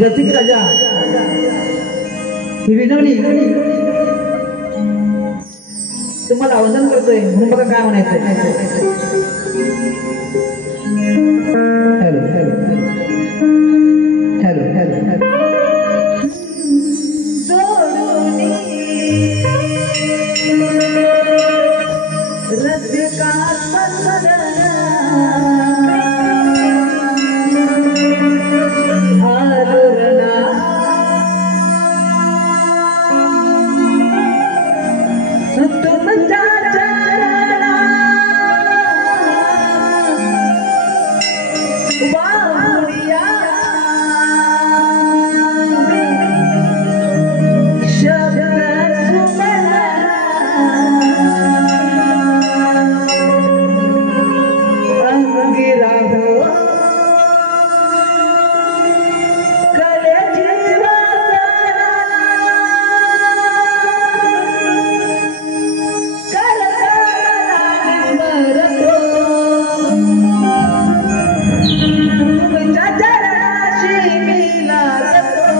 रसिक राजा ही विनवणी तुम्हाला वंदन करतोय म्हणून बघा काय म्हणायचंय. Hello hello hello hello hello करतो तुमच्या चरणाशी मी लागतो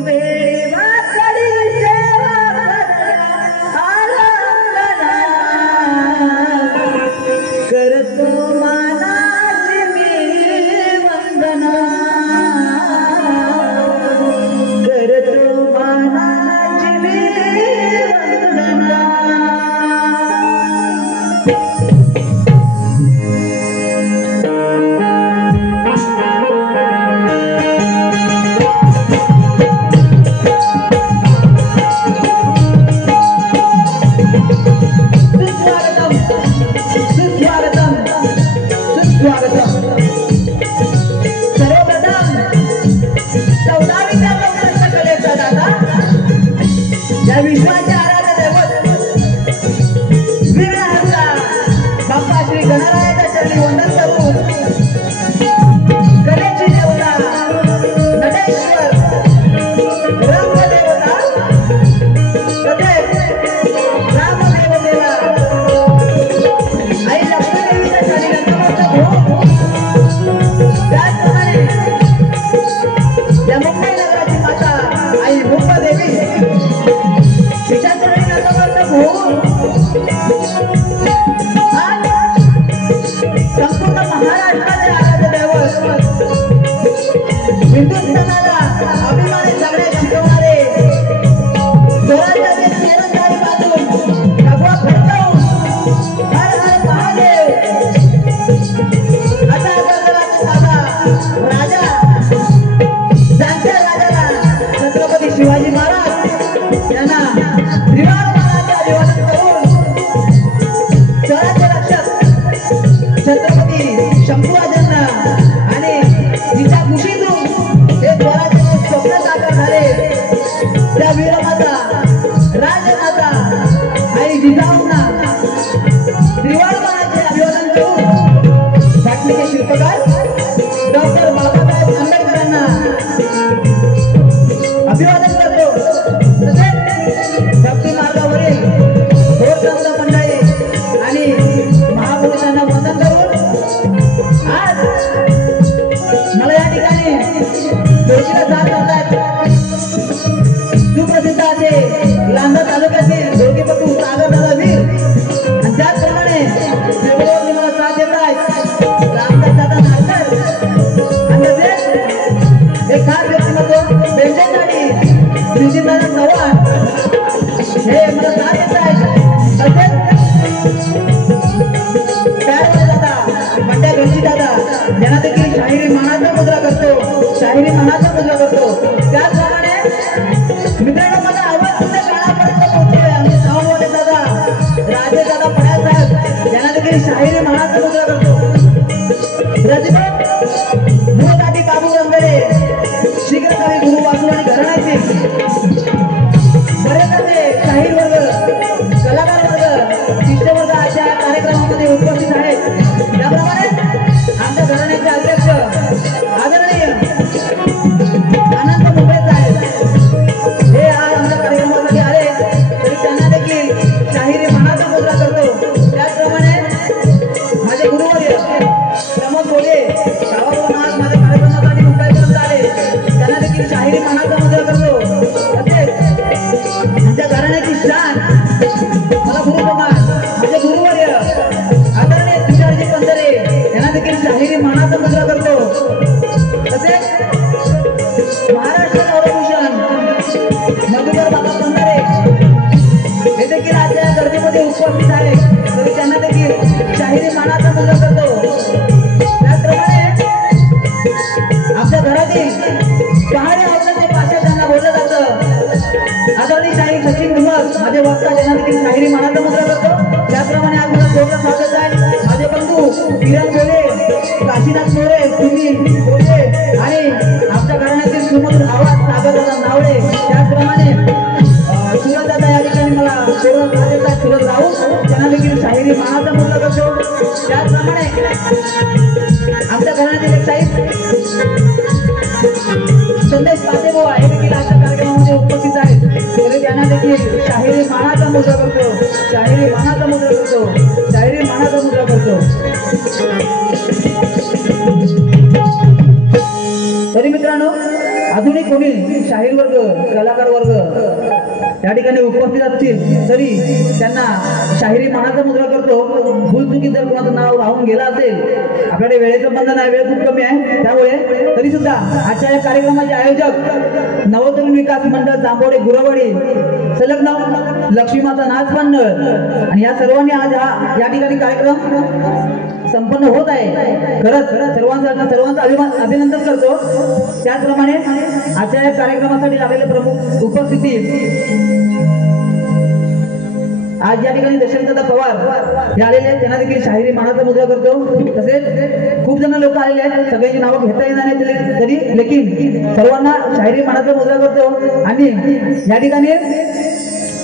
वेळेवाकडी सेवा करण्या आनंदना करतो मानाची मी वंदना करतो मानाची मी वंदना विश्वाचे आराध्य दैवत विघ्नहर्ता बाप्पा श्री गणरायाच्या चरणी वंदन करून कलेची देवता नटेश्वर रंगदेवता तसेच रामदेवतेला आई लक्ष्मीदेवीच्या चरणी नतमस्तक होऊन त्याचप्रमाणे या मुंबई नगराची माता आई मुंबादेवी संपूर्ण महाराष्ट्राचे आराध्य दैवत हिंदुस्थानाला अभिमानी सगळे शिकवणारे स्वराज्याचे तिरंदाजी बांधून भगवा फडकावून हर हर महादेव असा गणराज माझा राजा ज्यांच्या राजाला छत्रपती शिवाजी महाराज यांना त्रिवार छत्रपती शंभूराजांना आणि तिच्या खुशीतून हे स्वराज्याचे स्वप्न साकार झाले त्या वीरमाता राजमाता आणि जिजाऊंना त्रिवारमानाचे अभिवादन करून घाटणीचे शिल्पकार डॉक्टर बाबासाहेब आंबेडकरांना अभिवादन करतो तसेच भक्ती मार्गावरील थोर मंडळी आणि महापुरुषांना वंदन करून आज मला या ठिकाणी जोशीला साथ करतात सुप्रसिद्ध असे लांजा तालुक्यातील जोगीपटू सागरदादा वीर आणि त्याचप्रमाणे सेवकांनी मला साथ देत आहेत रामदास दादा नारकर आणि तसेच एक खास व्यक्तिमत्व बेंचेसाठी श्रीजीदादा चव्हाण हे मला साथ देत आहेत तसेच ज्यांना देखील शाहिरी मानाचा मुद्रा करतो शाहिरी मानाचा मुद्रा करतो त्याचप्रमाणे मित्रांनो माझा आवाज तुमच्या कानापर्यंत पोहोचतोय आम्ही सावंतवाले दादा राजे दादा पड्याल साहेब ज्यांना देखील शाहिरी मानाचा मुद्रा करतो गुरुसाठी बाबू रंगडे शीघ्रकाळी गुरु वासू आणि घराण्याचे बरेच असे शाहीर वर्ग कलाकार वर्ग शिष्य वर्ग अशा कार्यक्रमामध्ये उपस्थित आहेत त्याप्रमाणे आमच्या घराण्याचे अध्यक्ष आदरणीय अनंत मुंबईत आहेत हे आज आमच्या कार्यक्रमासाठी आले तरी त्यांना देखील शाहिरी मानाचा मुद्रा करतो त्याचप्रमाणे माझे गुरुवर्य प्रमोद बोले गावावरून आज माझ्या कार्यक्रमासाठी मुंबईपर्यंत आले त्यांना देखील शाहिरी मानाचा मुद्रा करतो तसेच आमच्या घराण्याची शान मला गुरुप्रमाण माझे गुरुवर्य आदरणीय तुषारजी पंधरे यांना देखील शाहिरी मानाचा मुद्रा करतो तसेच महाराष्ट्र गौरवभूषण मधुकर बाबा पंधरे हे देखील आजच्या गर्दीमध्ये उपस्थित आहे तरी त्यांना देखील शाहिरी मानाचा मुद्रा करतो त्याचप्रमाणे आपल्या घरातील पहाडी हौसाचे पाशा त्यांना बोललं जातं आदरणीय शाहीर सचिन घुमस माझे वक्ता त्यांना देखील शाहिरी मानाचा मुद्रा करतो त्याचप्रमाणे आज मला जोरदार स्वागत आहे माझे बंधू किरण बोले काशीनाथ मोरे तुम्ही बोले आणि आपल्या घराण्यातील सुमधुर आवाज सागरदादा नावडे त्याचप्रमाणे सुरतदादा या ठिकाणी मला जोरदार स्वागत आहे सुरत राऊत त्यांना देखील शाहिरी मानाचा मुद्रा करतो त्याचप्रमाणे आमच्या घराण्यातील एक साहिब संदेश पातेबुवा हे देखील आजच्या कार्यक्रमामध्ये उपस्थित आहेत तरी त्यांना देखील शाहिरी मानाचा मुद्रा करतो शाहिरी मानाचा मुद्रा करतो, शाहिरी मानाचा मुद्रा करतो। तरी मित्रांनो आधुनिक कोणी शाहीर वर्ग कलाकार वर्ग या ठिकाणी उपस्थित असतील तरी त्यांना शाहिरी मानाचा मुद्रा करतो। भूलचुकी जर कोणाचं नाव राहून गेला असेल, आपल्याकडे वेळेचं बंधन आहे, वेळ खूप कमी आहे, त्यामुळे तरी सुद्धा आजच्या या कार्यक्रमाचे आयोजक नवतरुण विकास मंडळ जांभोडे गुरवडी संलग्न लक्ष्मीमाता नाच मंडळ आणि या सर्वांनी आज या ठिकाणी कार्यक्रम संपन्न होत आहे। खरंच सर्वांचं अभिनंदन करतो। त्याचप्रमाणे आजच्या या कार्यक्रमासाठी लागलेले प्रमुख उपस्थिती आज या ठिकाणी दशरथदादा पवार हे आलेले आहेत, त्यांना देखील शाहिरी मानाचा मुद्रा करतो। तसेच खूप जण लोक आलेले आहेत, सगळ्यांची नावं घेता येणार नाही तरी लेकिन सर्वांना शाहिरी मानाचा मुद्रा करतो। आणि या ठिकाणी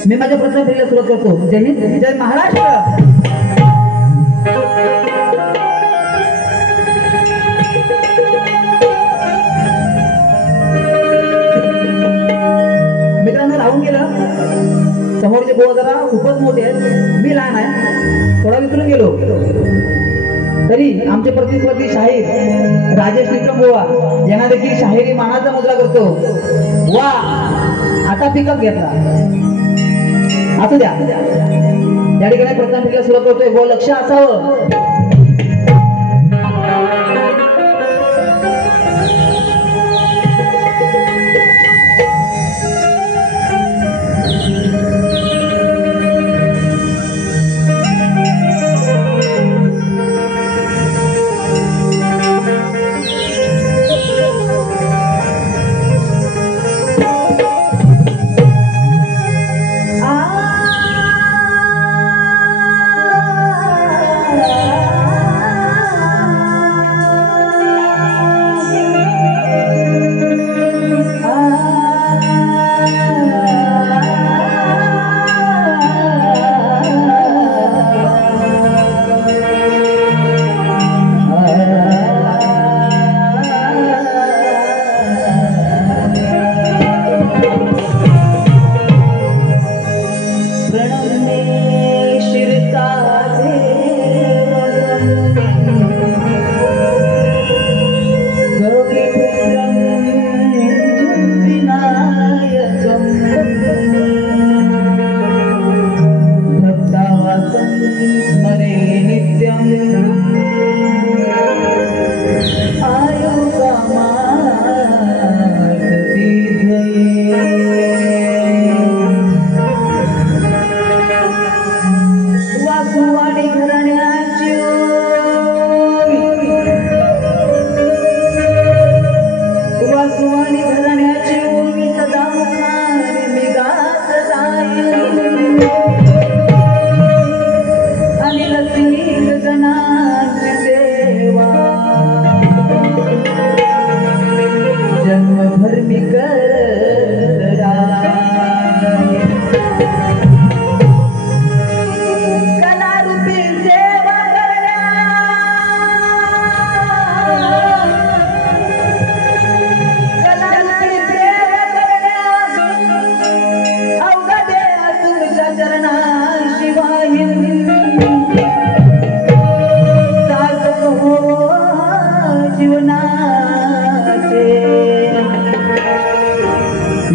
मी माझ्या प्रश्न फेरीला सुरुवात करतो। जय हिंद, जय महाराष्ट्र। मित्रांनो राहून गेलं, समोरचे बुवा जरा खूपच मोठे आहेत, मी लहान आहे, थोडा विसरून गेलो। तरी आमचे प्रतिस्पर्धी शाहीर राजेश निकम बुवा यांना देखील शाहिरी मानाचा मुद्रा करतो। वा, आता पिकअप घेतला, असू द्या। या ठिकाणी प्रथम फेरीला सुरुवात करतोय, व लक्ष असावं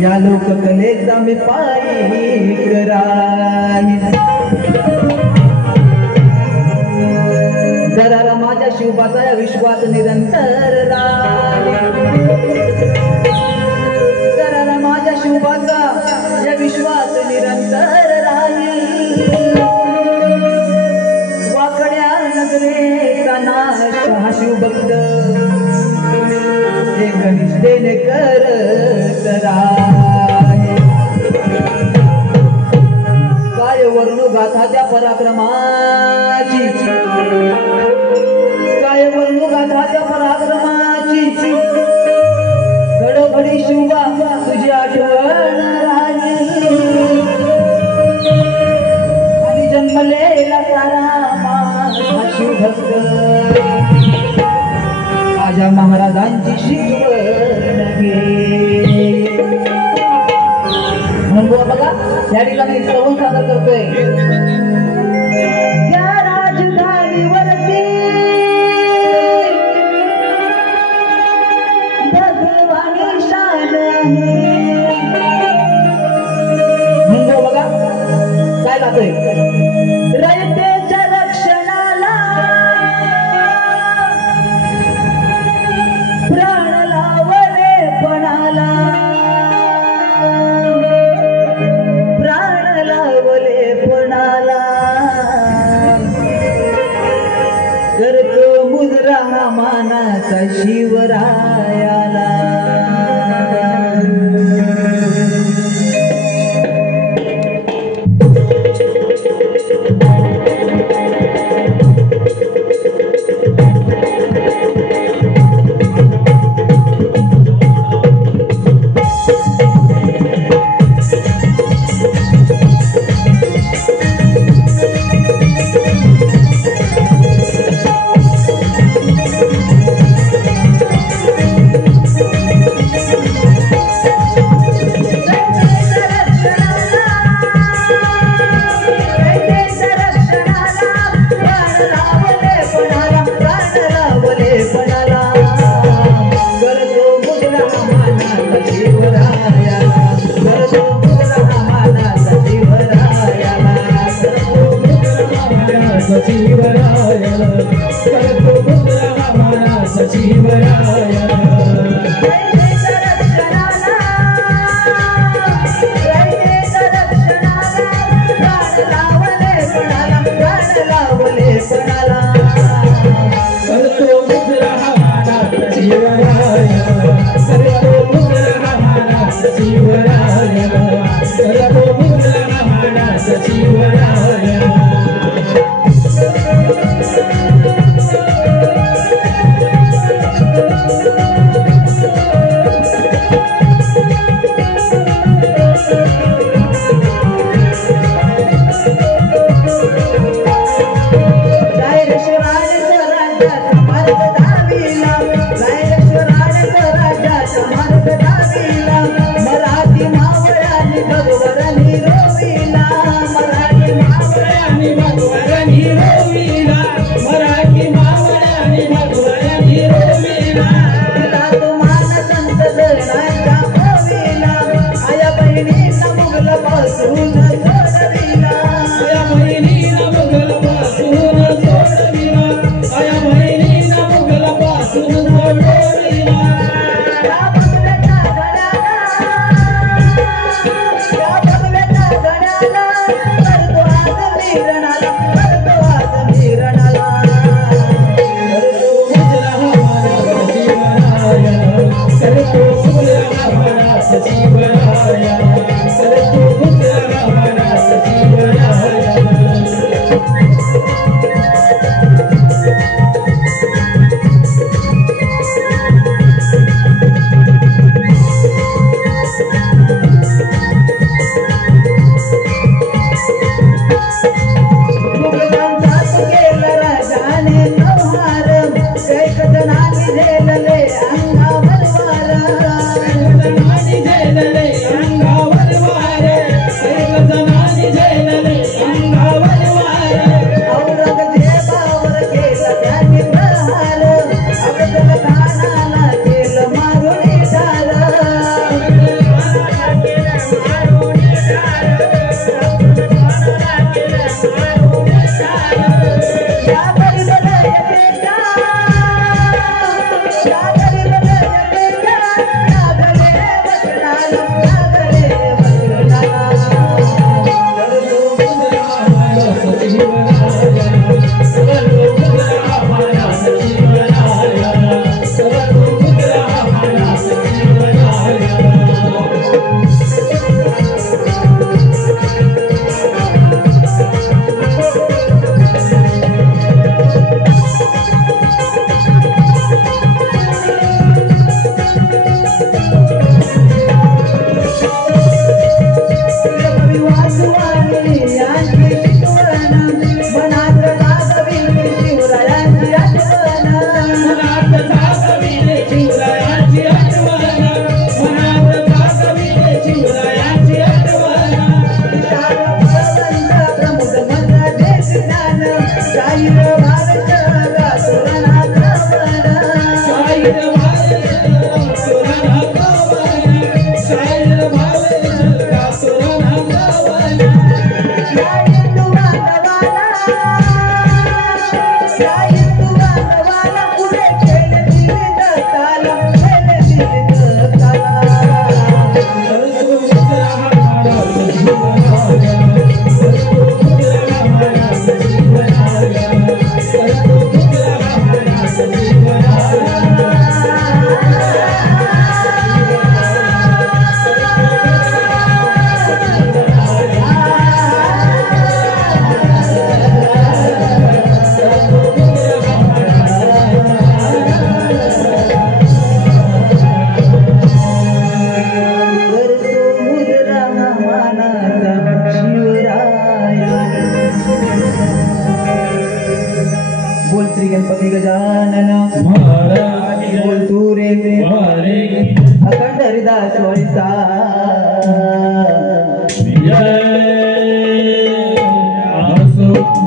या लोककलेचा मी पायी कराई, जरा माझ्या शिवबाचा या विश्वास निरंतर जरा माझ्या शिवबाचा या विश्वास निरंतर राहील। वाकड्या नजरेचा नाश हा शिवभक्त एक निष्ठेने करत राहील। काय वर्णू गाथा त्या पराक्रमाची, काय वर्णू गाथा त्या पराक्रमाची, घडोघडी शिवबा तुझी आठवण राहील। आणि जन्मलेला सारा माझा शिवभक्त माझ्या महाराजांची शिकवण म्हणून बघा या ठिकाणी श्रवण सादर करतोय। मानाचा शिवरायाला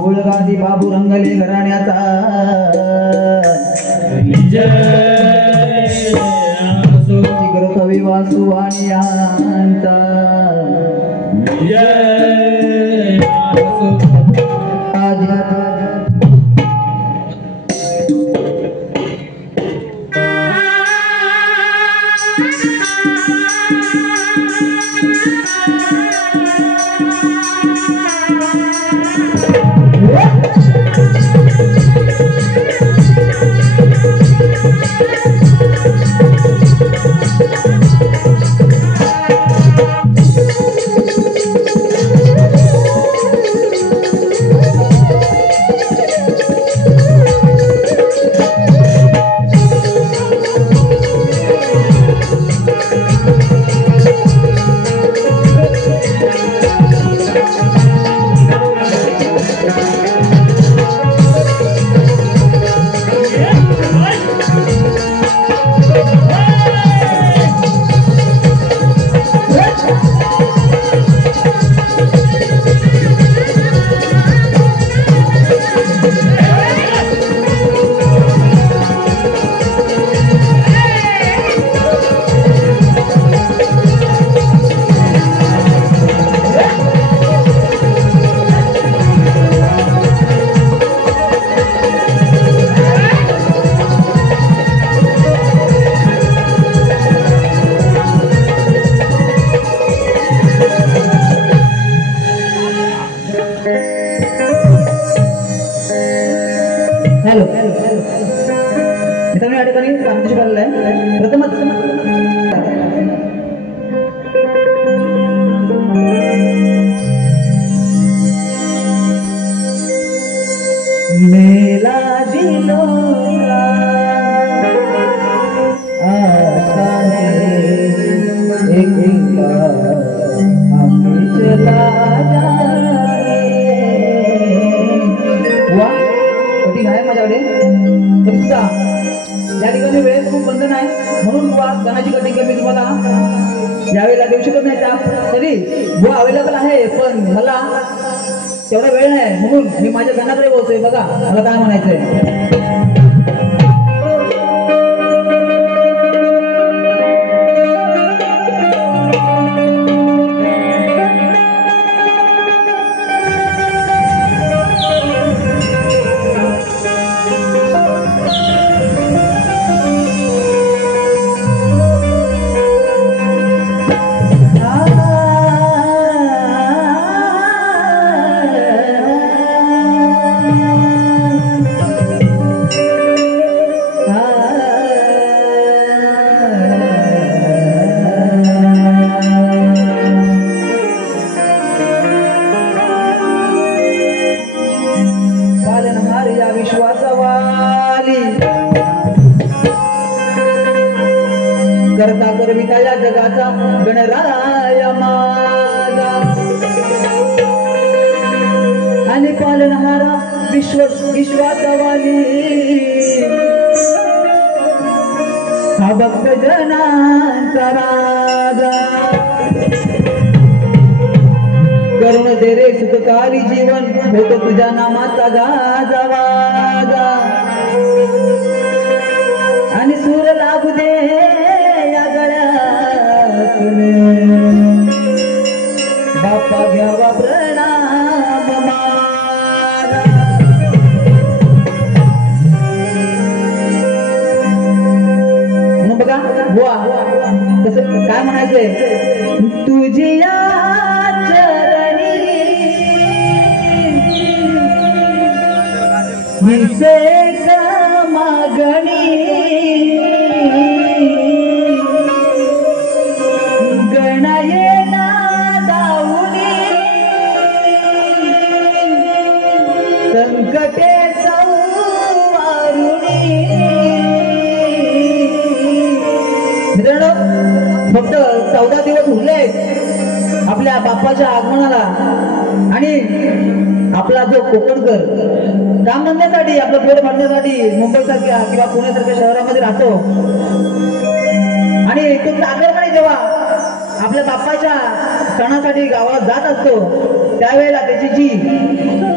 गुळगादी बाबू रंगले घराण्याचा कवी वासू आणि यांचा मित्रांनो या ठिकाणी सांगू शिकवलेलं आहे प्रथमच मेला दिलो या ठिकाणी वेळेस खूप बंधन आहे म्हणून बुवा गाण्याची कटिंग मी तुम्हाला यावेळेला देऊ शकत नाही त्या तरी बुवा अवेलेबल आहे पण मला तेवढा वेळ नाही म्हणून मी माझ्या गाण्याकडे बोलतोय बघा मला काय म्हणायचंय करता करविता या जगाचा गणराय माझा आणि पालनहारा विश्वाचा वाली हा भक्त जनांचा राजा करुण दे रे सुखकारी जीवन होतो तुझ्या नामाचा गाजावाजा आणि सूर लागू दे बाप्पा घ्यावा प्रणाम माझा म्हणून बघा बुवा कसं काय म्हणायचंय तुझी या चरणी विशेष मागणी संकटे मित्रांनो फक्त 14 दिवस उरले आपल्या बाप्पाच्या आगमनाला आणि आपला जो कोकणकर काम धंद्यासाठी आपलं पेट भरण्यासाठी मुंबईसारख्या किंवा पुण्यासारख्या शहरामध्ये राहतो आणि तो सागरकडे जेव्हा आपल्या बाप्पाच्या सणासाठी गावात जात असतो त्यावेळेला त्याची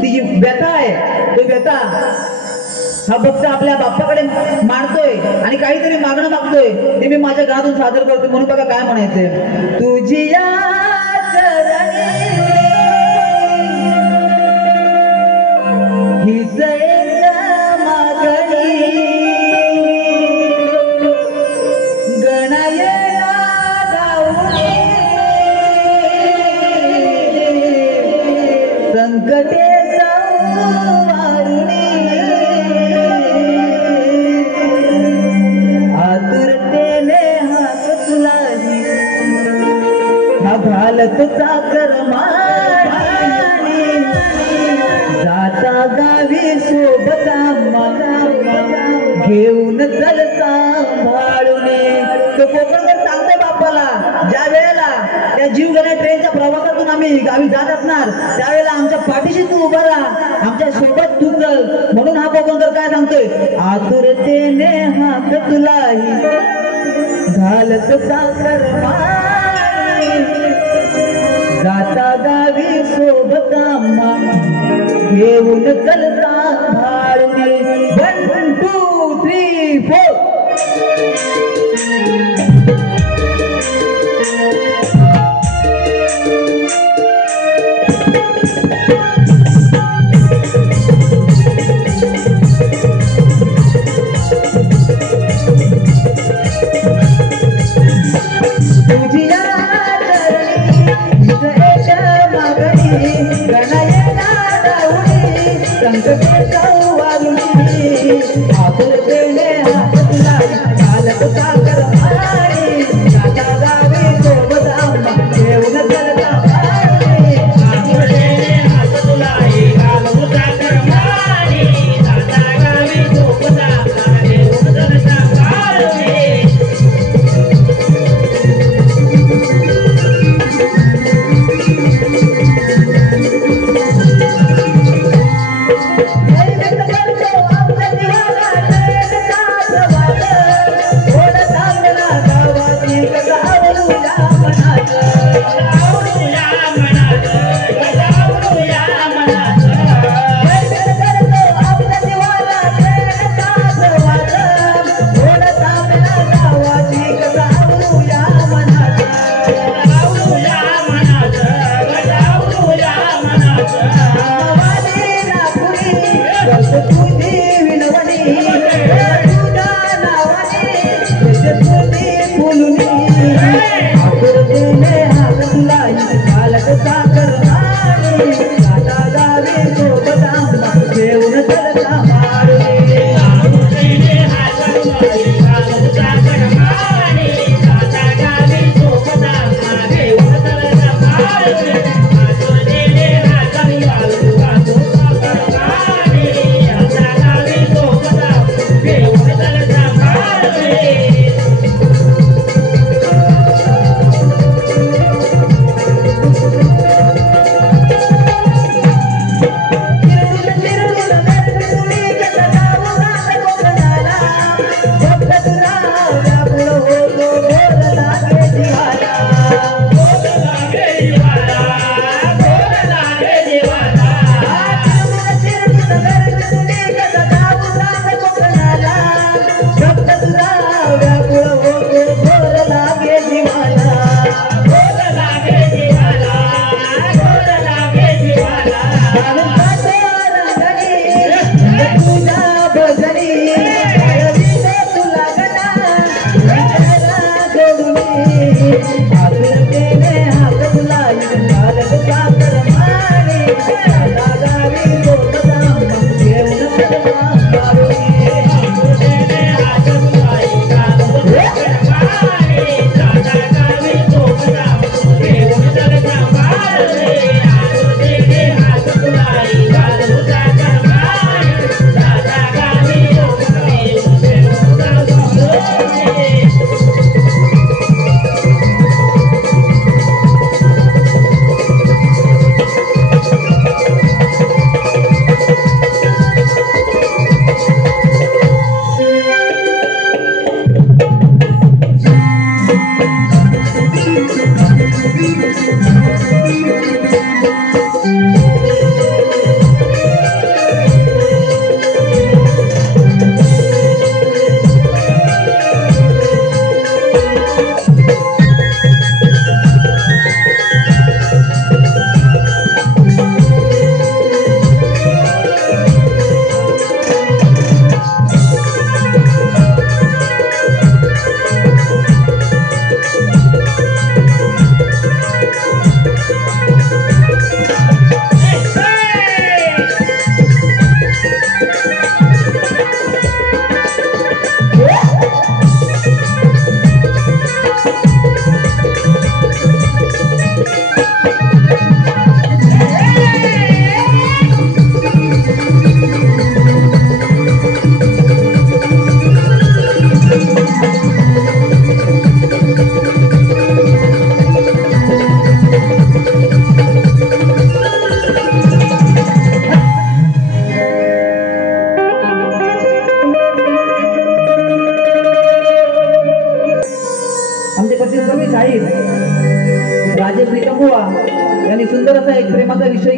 ती व्यथा आहे, तो व्यथा हा भक्त आपल्या बाप्पाकडे मांडतोय आणि काहीतरी मागणं मागतोय, ते मी माझ्या गातून सादर करतोय. म्हणून बघा काय म्हणायचंय. तुझी या हीच मागणी गणायला गाऊनी संकटे आतुरतेने हात तुलाही हा घालत साखर माळी जाता गावी सोबत घेऊन चल सांभाळून. तो कोकणकर सांगतोय बाप्पाला, ज्या वेळेला त्या जीवघेण्या ट्रेनच्या प्रवासातून आम्ही गावी जात असणार त्यावेळेला आमच्या पाठीशी तू उभा राहा, आमच्या सोबत तू चल. म्हणून हा कोकणकर काय सांगतोय. आतुरतेने हात तुलाही घालत साखर माळी जाता गावी सोबत घेऊन चल सांभाळून. 1 2 3 4.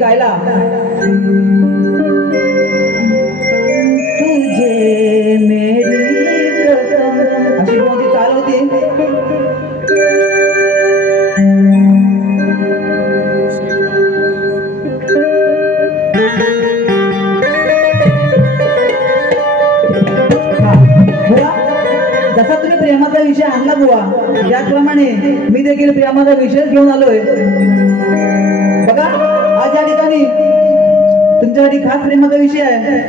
गायला तुझे मेरी कसम अशी कोणती चाल होती. जसा तुम्ही प्रेमाचा विषय आणला बुवा त्याचप्रमाणे मी देखील प्रेमाचा विषय घेऊन आलोय. बघा आज या ठिकाणी तुमच्यासाठी खास प्रेमाचा विषय आहे.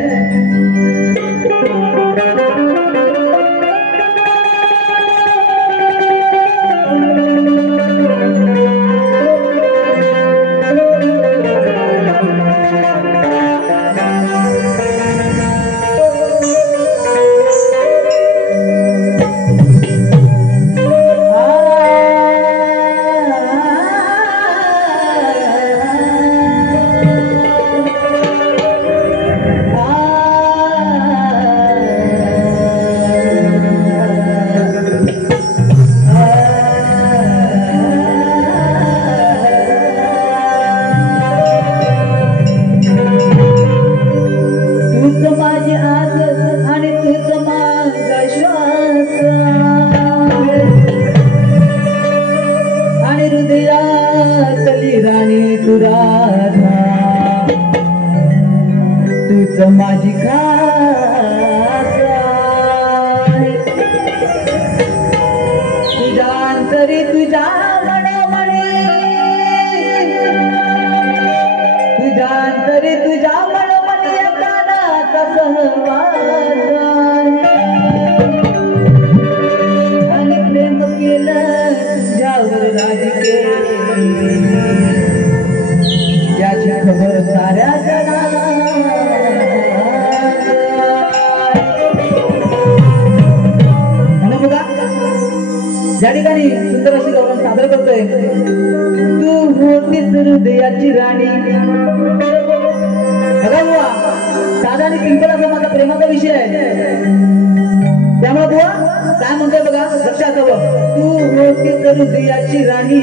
माझी खास तुझ्या अंतरी तुझ्या मनोमणी तुझ्या अंतरी तुझ्या मनोमणी एकानाचा सहवास आणि प्रेम केलं तुझ्यावर राधिके याची खबर साऱ्या जगाला. या ठिकाणी सुंदर अशी गौरव सादर करतोय. तू होतीस हृदयाची राणी. बघा बुवा साधा आणि सिंपल असा माझा प्रेमाचा विषय आहे. त्यामुळे बुवा काय म्हणतोय बघा लक्षात हवं. तू होतीस हृदयाची राणी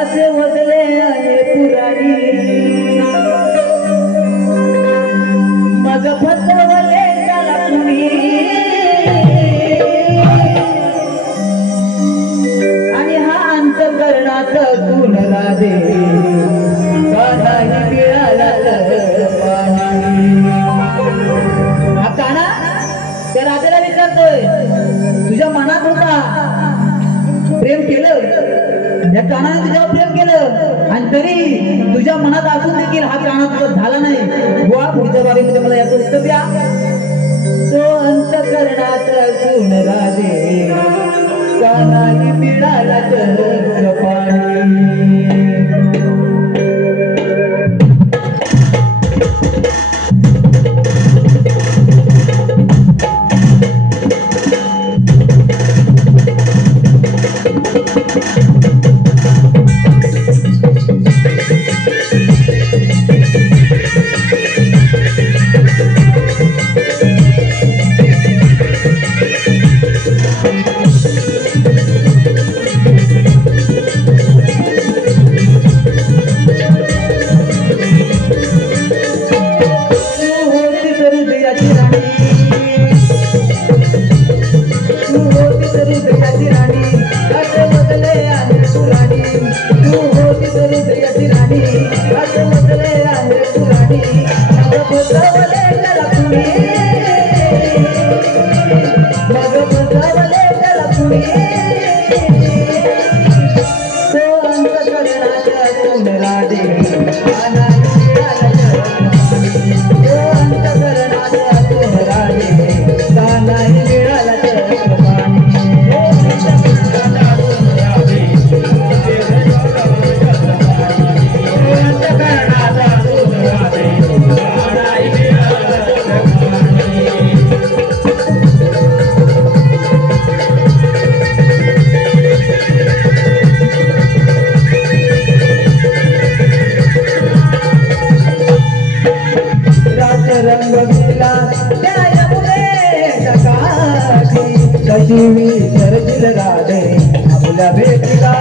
असे वदले आहे पुराणी मग फसवले त्याला कुणी आणि हा अंतकरणाचा गुण राधे कानाही मिळाला हा काना त्या राधेला विचारतोय तुझ्या मनात होता प्रेम केलं या कानाने तुझ्यावर प्रेम केलं आणि तरी तुझ्या मनात असून देखील हा काना तुझा झाला नाही. बुवा पुढच्या बारीमध्ये मला याचं उत्तर द्या. तो अंतकरणाचा गुण राधे कानाही मिळाला तर पाणी. सर्जिल राधे आपल्या भेटीला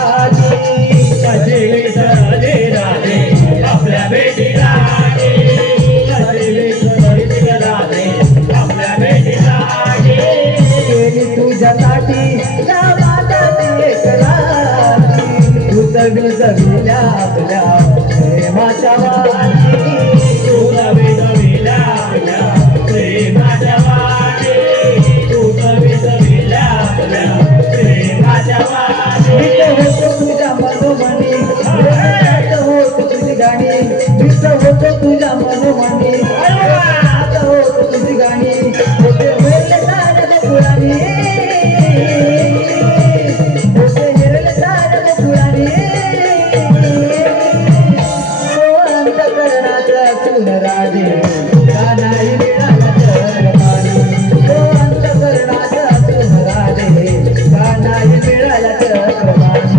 होतो तुझ्या मनोमनी आता होतो तुझी गाणी होते हेरले साऱ्या गोकुळानी होते हेरले साऱ्या गोकुळानी तो अंतकरणाचा तू राजे का नाही मिळाला तर पाणी तो अंतकरणाचा तू राजे का नाही मिळाला तर पाणी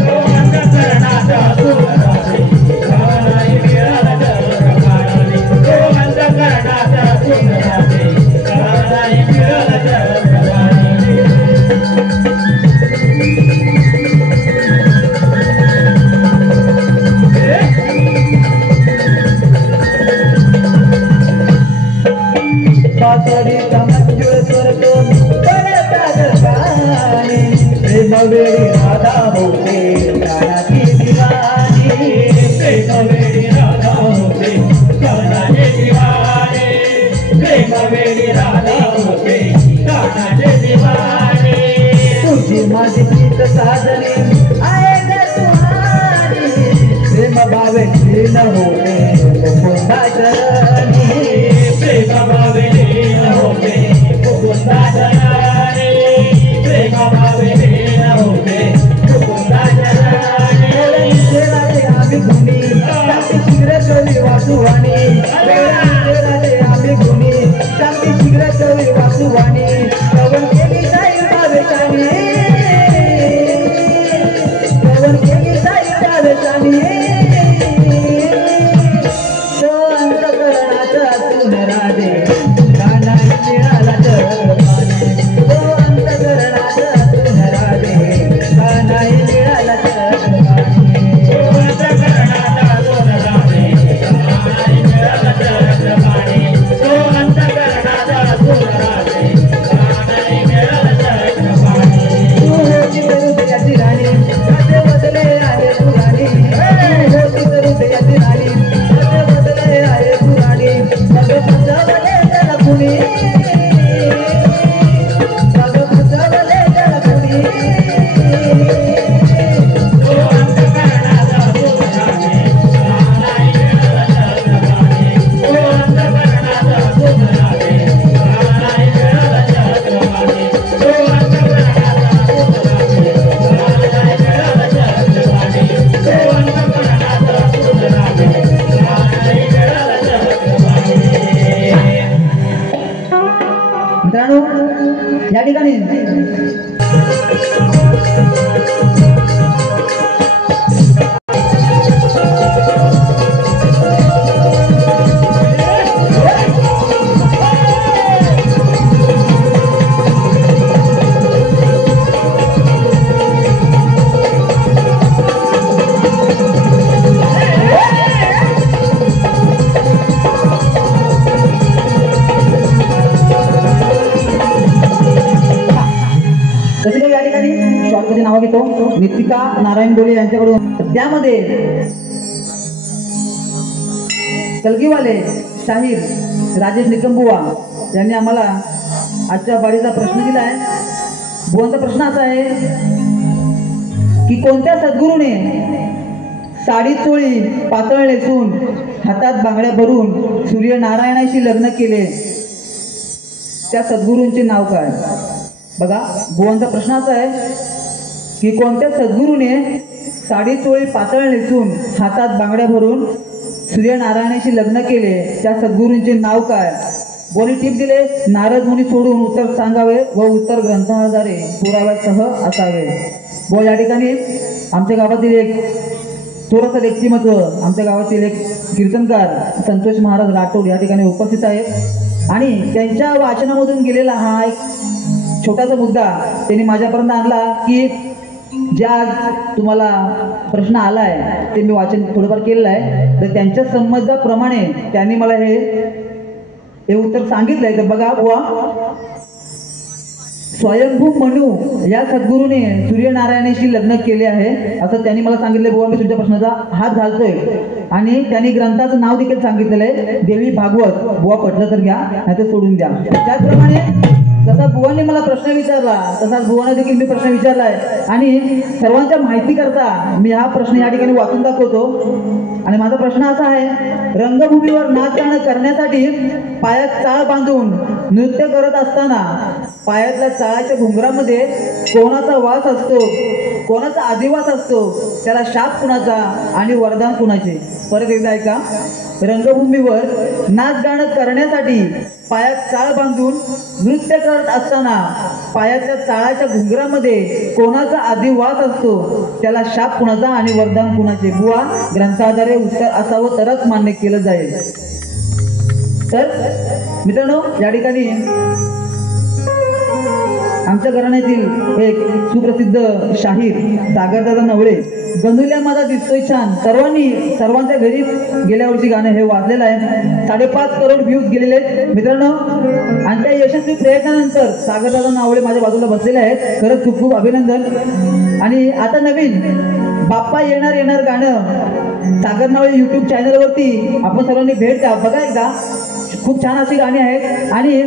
तो अंतकरणाचा तू राजे का नाही मिळाला तर पाणी तो अंतकरणाचा तू राजे का नाही मिळाला तर पाणी पातळीचा मंजूळ करतो पडतात गाणी प्रेमवेळी राधा होते गाण्याची दिवाणी प्रेमवेळी राधा होते गाण्याची दिवाणी प्रेमवेळी राधा होते गाण्याची दिवाणी तुझी माझी गीत साजणी आहे ग सुहानी प्रेम भावे लीन होते मुकुंदाचरणी प्रेम भावे लीन होते मुकुंदाचरणी प्रेम भावे लीन होते मुकुंदाचरणी राधे आम्ही गुणी शांती शीघ्र चोरी वासुवाणी राधे आम्ही गुणी शांती शीघ्र चोरी वासुवाणी कवन केली जाईल भावेशानी कवन केली जाईल भावेशानी तो अंतकरणाचा तू राधे का नाही मिळाला तर पाणी तो अंतकरणाचा तू राधे का नाही मिळाला तर पाणी तो अंतकरणाचा तू राधे का नाही मिळाला तर पाणी तो अंतकरणाचा तू राधे का नाही मिळाला तर पाणी तू होती हृदयाची राणी माझे बदले आहे तू राणी तू होती हृदयाची राणी माझे बदले आहे तू राणी मग फसवले त्याला कुणी मग फसवले त्याला कुणी तो अंतकरणाचा तू राधे का नाही मिळाला तर पाणी तो अंतकरणाचा तू राधे का नाही मिळाला तर पाणी तो अंतकरणाचा तू राधे का नाही मिळाला तर पाणी तो अंतकरणाचा तू राधे का नाही मिळाला तर पाणी मित्रांनो या ठिकाणी कसे काही या ठिकाणी शॉर्टमध्ये नाव घेतो नितिका नारायण बोले यांच्याकडून त्यामध्ये कलगीवाले शाहीर राजेश निकमबुवा यांनी आम्हाला आजच्या बाडीचा प्रश्न दिला आहे। बुवांचा प्रश्न असा आहे की कोणत्या सद्गुरूने साडी चोळी पातळ नेसून हातात बांगड्या भरून सूर्यनारायणाशी लग्न केले त्या सद्गुरूंचे नाव काय? बघा बुवांचा प्रश्न असा आहे की कोणत्या सद्गुरूने साडी चोळी पातळ नेसून हातात बांगड्या भरून सूर्यनारायणाशी लग्न केले त्या सद्गुरूंचे नाव काय? बोली टीप दिले नारद मुनी सोडून उत्तर सांगावे व उत्तर ग्रंथाद्वारे पुराव्यासह असावे। बोल या ठिकाणी आमच्या गावातील एक थोडंसं व्यक्तिमत्व आमच्या गावातील एक कीर्तनकार संतोष महाराज राठोड या ठिकाणी उपस्थित आहेत आणि त्यांच्या वाचनामधून गेलेला हा एक छोटासा मुद्दा त्यांनी माझ्यापर्यंत आणला की ज्या तुम्हाला प्रश्न आलाय ते मी वाचन थोडंफार केलेलं आहे तर त्यांच्या समजाप्रमाणे त्यांनी मला हे उत्तर सांगितलंय। तर बघा बुवा स्वयंभू मनू या सद्गुरूने सूर्यनारायणाशी लग्न केले आहे असं त्यांनी मला सांगितले. बुवा मी तुमच्या प्रश्नाचा हात घालतोय आणि त्यांनी ग्रंथाचं नाव देखील सांगितलेलं आहे देवी भागवत. बुवा पटलं तर घ्या नाही तर सोडून द्या. त्याचप्रमाणे जसा बुवाने मला प्रश्न विचारला तसाच बुवाने देखील मी प्रश्न विचारलाय आणि सर्वांच्या माहिती करता मी हा प्रश्न या ठिकाणी वाचून दाखवतो. आणि माझा प्रश्न असा आहे, रंगभूमीवर नाच गाणं करण्यासाठी पायात चाळ बांधून नृत्य करत असताना पायातल्या चाळाच्या घुंगरामध्ये कोणाचा वास असतो, कोणाचा आदिवास असतो, त्याला शाप कुणाचा आणि वरदान कुणाचे? परत एकदा ऐका. रंगभूमीवर नाच गाणं करण्यासाठी पायात चाळ बांधून नृत्य करत असताना पायातल्या चाळाच्या घुंगरामध्ये कोणाचा आदिवास असतो, त्याला शाप कुणाचा आणि वरदान कुणाचे? बुवा ग्रंथाद्वारे उत्तर असावं तरच मान्य केलं जाईल. तर मित्रांनो या ठिकाणी आमच्या घराण्यातील एक सुप्रसिद्ध शाहीर सागरदादा नवळे गंधुल्या माझा दिसतोय छान सर्वांच्या घरी गेल्या वर्षी गाणं हे वाजलेलं आहे. 5.5 करोड व्ह्यूज गेलेले आहेत मित्रांनो. आणि त्या यशस्वी प्रयत्नानंतर सागरदादा नवळे माझ्या बाजूला बसलेले आहेत. खरंच खूप खूप अभिनंदन. आणि आता नवीन बाप्पा येणार गाणं सागर नवळे YouTube चॅनलवरती आपण सर्वांनी भेट द्या, बघा एकदा. खूप छान अशी गाणी आहेत. आणि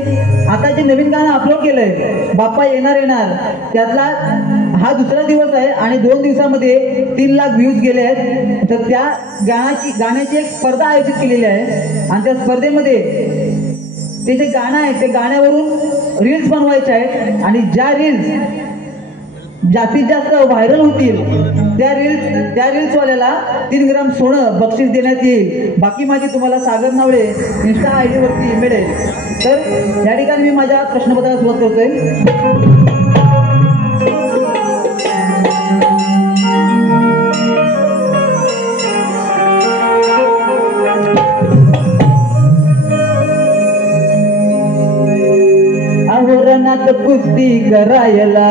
आता जे नवीन गाणं अपलोड केलंय बाप्पा येणार त्यातला हा दुसरा दिवस आहे आणि 2 दिवसामध्ये 3 लाख व्ह्यूज गेले आहेत. तर त्या गाण्याची एक स्पर्धा आयोजित केलेली आहे आणि त्या स्पर्धेमध्ये ते जे गाणं आहे ते गाण्यावरून रील्स बनवायचे आहेत आणि ज्या रील्स जास्तीत जास्त व्हायरल होतील त्या रील्सवाल्याला 3 ग्राम सोनं बक्षीस देण्यात येईल. बाकी माझी तुम्हाला सागर नावळे इंस्टा ID वरती मिळेल. तर या ठिकाणी मी माझ्या प्रश्नपत्राला सुरुवात करतोय. अहोरणात कुस्ती करायला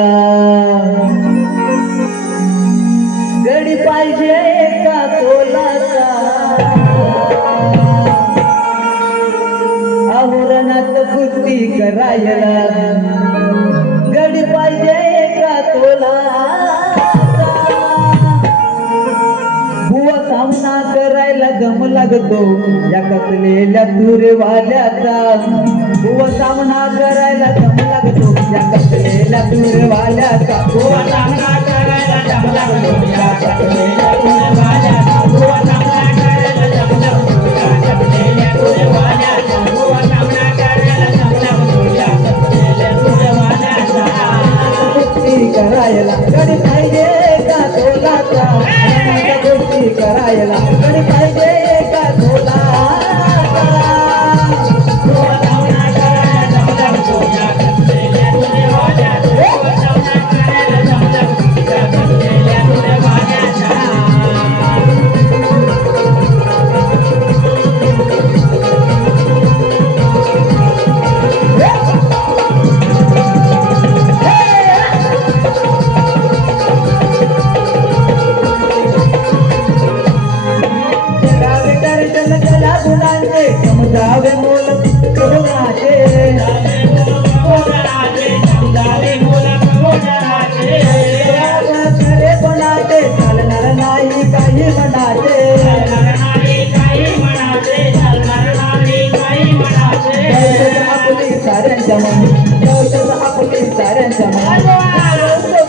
गडी पाहिजे एका तोलाचा. अहोरणात कुस्ती करायला गडी पाहिजे एका तोलाचा. बुवा सामना करायला दम लागतो या कसलेल्या तुरेवाल्याचा. बुवा सामना करायला दम लागतो या कसलेल्या तुरेवाल्याचा. बुवा सामना करायला दम लागतो या कसलेल्या तुरेवाल्याचा. बुवा सामना करायला दम लागतो या कसलेल्या तुरेवाल्याचा. बुवा सामना करायला दम लागतो या कसलेल्या तुरेवाल्याचा. कुस्ती करायला गडी पाहिजे का तोलाचा. कुस्ती करायला गडी पाहिजे का तोलाचा. जावे मोल कोणाचे खरे कोणाचे चालणार नाही काही म्हणाचे. आपली साऱ्यांच्या मन आपली साऱ्यांच्या मन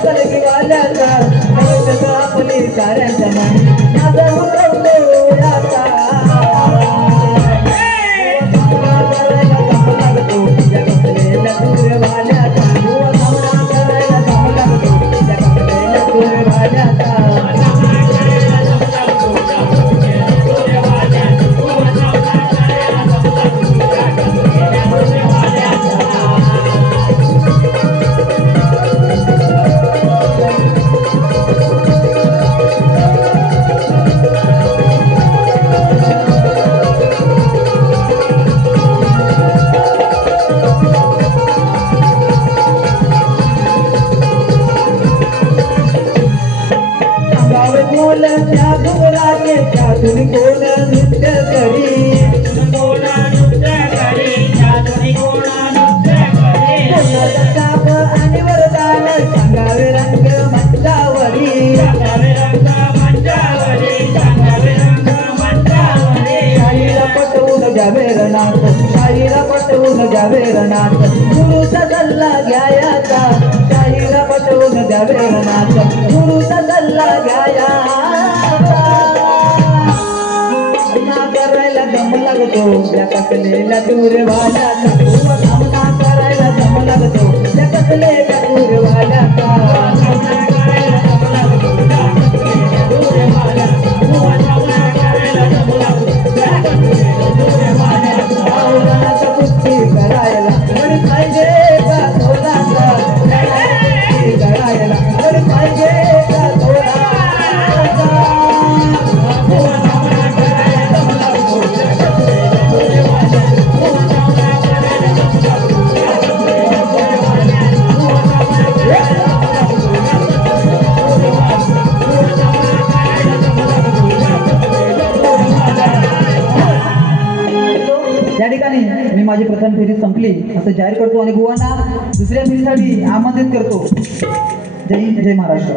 कलगीवाल्याचा आपली साऱ्यांच्या मन माझं उठवतो याचा. नाथ शाहीरा पटवून द्यावे रणात गुरुचा सल्ला घ्यायाचा शाहीरा पटवून द्यावे रणात गुरुचा सल्ला घ्यायाचा सामना करायला दम लागतो त्या कसलेल्या दूरवाल्याचा सामना करायला दम लागतो त्या कसलेल्या दूरवाल्याचा या ठिकाणी मी माझी प्रथम फेरी संपली असं जाहीर करतो आणि गोवांना दुसऱ्या फेरीसाठी आमंत्रित करतो. जय हिंद, जय महाराष्ट्र.